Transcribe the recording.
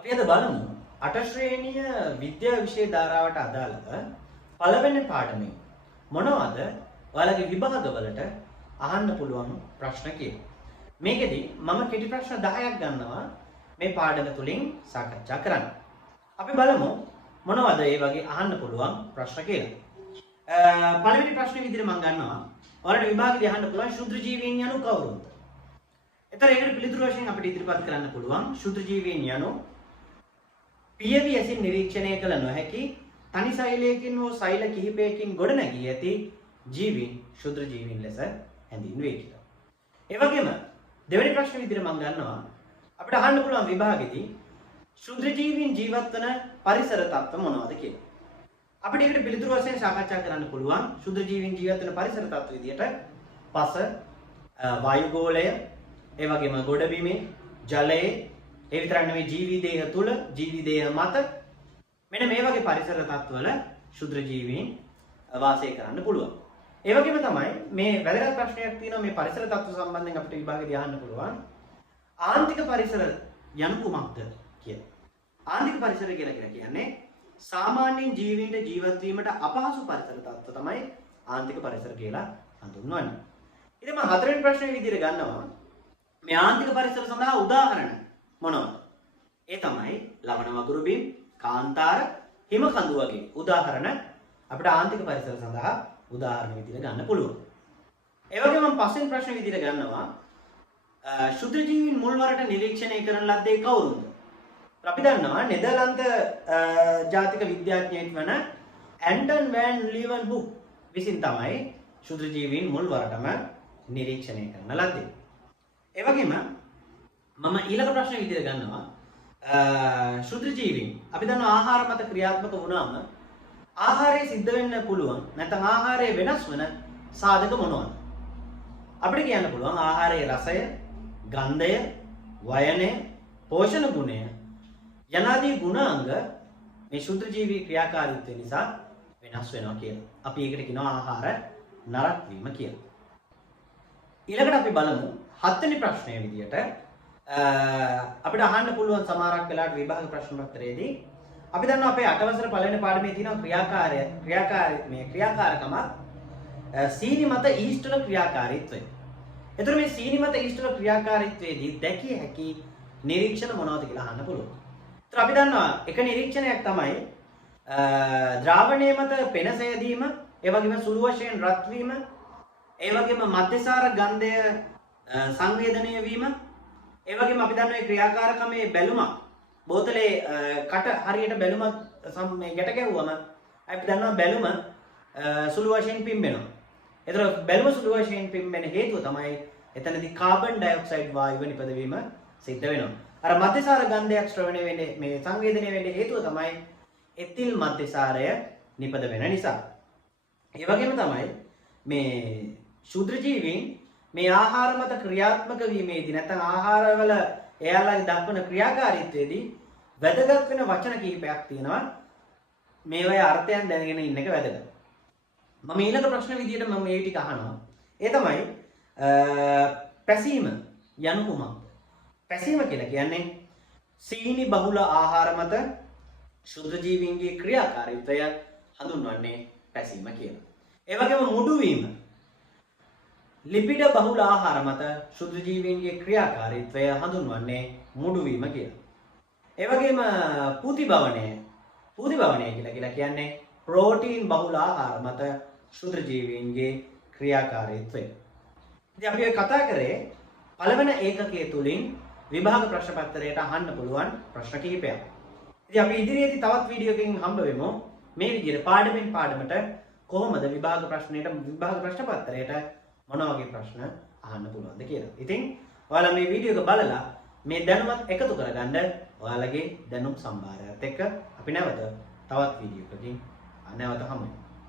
අපි අද බලමු අට ශ්‍රේණිය විද්‍යා විෂය ධාරාවට අදාළව පළවෙනි පාඩමේ මොනවද ඔයාලගේ විභාගවලට අහන්න පුළුවන් ප්‍රශ්න කියලා. මේකෙදි මම කෙටි ප්‍රශ්න 10ක් ගන්නවා මේ පාඩම තුලින් සාකච්ඡා කරන්න. අපි බලමු මොනවද ඒ වගේ අහන්න පුළුවන් ප්‍රශ්න කියලා. පළවෙනි ප්‍රශ්නේ විදිහට මම ගන්නවා. ඔයාලට විභාගෙදී අහන්න පුළුවන් ශුද්‍ර ජීවීන් යනු කවුරුද? එතන ඒකට පිළිතුරු වශයෙන් අපිට ඉදිරිපත් කරන්න පුළුවන් ශුද්‍ර ජීවීන් යනු පියවි ඇසින් නිරීක්ෂණය කළ නොහැකි තනි සෛලයකින් හෝ සෛල කිහිපයකින් ගොඩනැගී ඇති ජීවීන් ශුද්‍ර ජීවීන් ලෙස හැඳින්වේ කියලා. ඒ වගේම දෙවෙනි ප්‍රශ්න විදිහට මම ගන්නවා අපිට අහන්න පුළුවන් විභාගෙදී ශුද්‍ර ජීවීන් ජීවත් වන පරිසර තත්ත්ව මොනවද කියලා. අපිට ඒකට පිළිතුරු වශයෙන් සාකච්ඡා කරන්න පුළුවන් ශුද්‍ර ජීවීන් ජීවත් වන පරිසර තත්ත්ව විදිහට පස, වායුගෝලය, ඒ වගේම ගොඩබිමේ, ජලයේ, ඒ විතරක් නෙවෙයි ජීවි දේහ තුල, ජීවි දේහ මත මෙන්න මේ වගේ පරිසර තත්ත්වවල ශුද්‍ර ජීවීන් වාසය කරන්න පුළුවන්. ඒ වගේම තමයි මේ වැදගත් ප්‍රශ්නයක් තියෙනවා මේ පරිසර තත්ත්ව සම්බන්ධයෙන් අපිට විභාගෙදී අහන්න පුළුවන් ආන්තික පරිසර යනු කුමක්ද කියලා. ආන්තික පරිසර කියලා කියන්නේ සාමාන්‍යයෙන් ජීවීන්ට ජීවත් වීමට අපහසු පරිසර තත්ත්ව තමයි ආන්තික පරිසර කියලා හඳුන්වන්නේ. ඉතින් මම හතරවෙනි ප්‍රශ්නේ විදිහට ගන්නවා මේ ආන්තික පරිසර සඳහා උදාහරණ මොනවද? ඒ තමයි ලවණ වගුරු බිම්, කාන්තාර, හිම කඳු වගේ උදාහරණ අපිට ආන්තික පරිසර සඳහා උදාහරණ විදිහට ගන්න පුළුවන්. ඒ වගේම මම පස්වෙනි ප්‍රශ්නේ විදිහට ගන්නවා ශුද්‍ර ජීවීන් මුල්වරට නිරීක්ෂණය කරන ලද්දේ කවුරුද? අපි දන්නවා නෙදර්ලන්ත ජාතික විද්‍යාඥයෙක් වන ඇන්ටන් වෑන් ලීවන්හුක් විසින් තමයි ශුද්‍ර ජීවීන් මුල්වරටම නිරීක්ෂණය කරන ලද්දේ. ඒ වගේම මම ඊළඟ ප්‍රශ්නේ විදිහට ගන්නවා ශුද්‍ර ජීවීන් අපි දන්නවා ආහාර මත ක්‍රියාත්මක වුණාම ආහාරය සිද්ධ වෙන්න පුළුවන් නැත්නම් ආහාරය වෙනස් වෙන සාධක මොනවද? අපිට කියන්න පුළුවන් ආහාරයේ රසය, ගන්ධය, වයනය, පෝෂණ ගුණය යනාදී ගුණාංග මේ ශුද්‍ර ජීවී ක්‍රියාකාරීත්වය නිසා වෙනස් වෙනවා කියලා. අපි ඒකට කියනවා ආහාර නරක වීම කියලා. ඊළඟට අපි බලමු හත්වෙනි ප්‍රශ්නය විදියට අපිට අහන්න පුළුවන් සමහරක් වෙලාවට විභාග ප්‍රශ්න පත්‍රයේදී අපි දන්නවා අපේ අටවසර පළවෙනි පාඩමේ තියෙනවා ක්‍රියාකාරකම සීනි මත ඊස්ට් වල ක්‍රියාකාරීත්වය. එතකොට මේ සීනි මත ඊස්ට් වල ක්‍රියාකාරීත්වයේදී දැකිය හැකි නිරීක්ෂණ මොනවද කියලා අහන්න පුළුවන්. එතකොට අපි දන්නවා එක නිරීක්ෂණයක් තමයි ද්‍රාවණයේ මත පෙන සෑදීම, ඒ වගේම සුළු වශයෙන් රත් වීම, ඒ වගේම මධ්‍යසාර ගන්ධය සංවේදනය වීම, ඒ වගේම අපි දන්නවා මේ ක්‍රියාකාරකමේ බැලුම බෝතලේ කට හරියට බැලුම මේ ගැට ගැහුවම අපි දන්නවා බැලුම සුළු වශයෙන් පිම්බෙනවා. ඒතර බැලුම සුළු වශයෙන් පිම්බෙන හේතුව තමයි එතනදී කාබන් ඩයොක්සයිඩ් වායුව නිපදවීම සිද්ධ වෙනවා. අර මධ්‍යසාර ගන්ධයක් ශ්‍රවණය වෙන්නේ මේ සංවේදනය වෙන්නේ හේතුව තමයි එතිල් මධ්‍යසාරය නිපද වෙන නිසා. ඒ වගේම තමයි මේ ශුද්‍ර ජීවීන් මේ ආහාර මත ක්‍රියාත්මක වීමේදී නැත්නම් ආහාරවල එයාලගේ දක්වන ක්‍රියාකාරීත්වයේදී වැදගත් වෙන වචන කිහිපයක් තියෙනවා. මේවායේ අර්ථයන් දැනගෙන ඉන්න එක වැදගත්. මම ඊළඟ ප්‍රශ්න විදියට මම මේ ටික අහනවා. ඒ තමයි පැසීම යනු කුමක්ද? පැසීම කියලා කියන්නේ සීනි බහුල ආහාර මත ශුද්‍ර ජීවීන්ගේ ක්‍රියාකාරීත්වය හඳුන්වන්නේ පැසීම කියලා. ඒ වගේම මුඩු වීම ලිපිඩ බහුල ආහාර මත ශුද්‍ර ජීවීන්ගේ ක්‍රියාකාරීත්වය හඳුන්වන්නේ මුඩු වීම කියලා. ඒ වගේම පූතිභවනය කියලා කියන්නේ ප්‍රෝටීන් බහුල ආහාර මත ශුද්‍ර ජීවීන්ගේ ක්‍රියාකාරීත්වය. ඉතින් අපි කතා කරේ පළවෙනි ඒකකයේ තුලින් විභාග ප්‍රශ්න පත්‍රයට අහන්න පුළුවන් ප්‍රශ්න කිහිපයක්. ඉතින් අපි ඉදිරියේදී තවත් වීඩියෝ එකකින් හම්බ වෙමු. මේ විදිහට පාඩමෙන් පාඩමට කොහොමද විභාග ප්‍රශ්න පත්‍රයට මොන වගේ ප්‍රශ්න අහන්න පුළුවන්ද කියලා. ඉතින් ඔයාලා මේ වීඩියෝ එක බලලා මේ දැනුමත් එකතු කරගන්න ඔයාලගේ දැනුම් සම්භාරයත් එක්ක අපි නැවත තවත් වීඩියෝ එකකින් නැවත හමු වෙමු.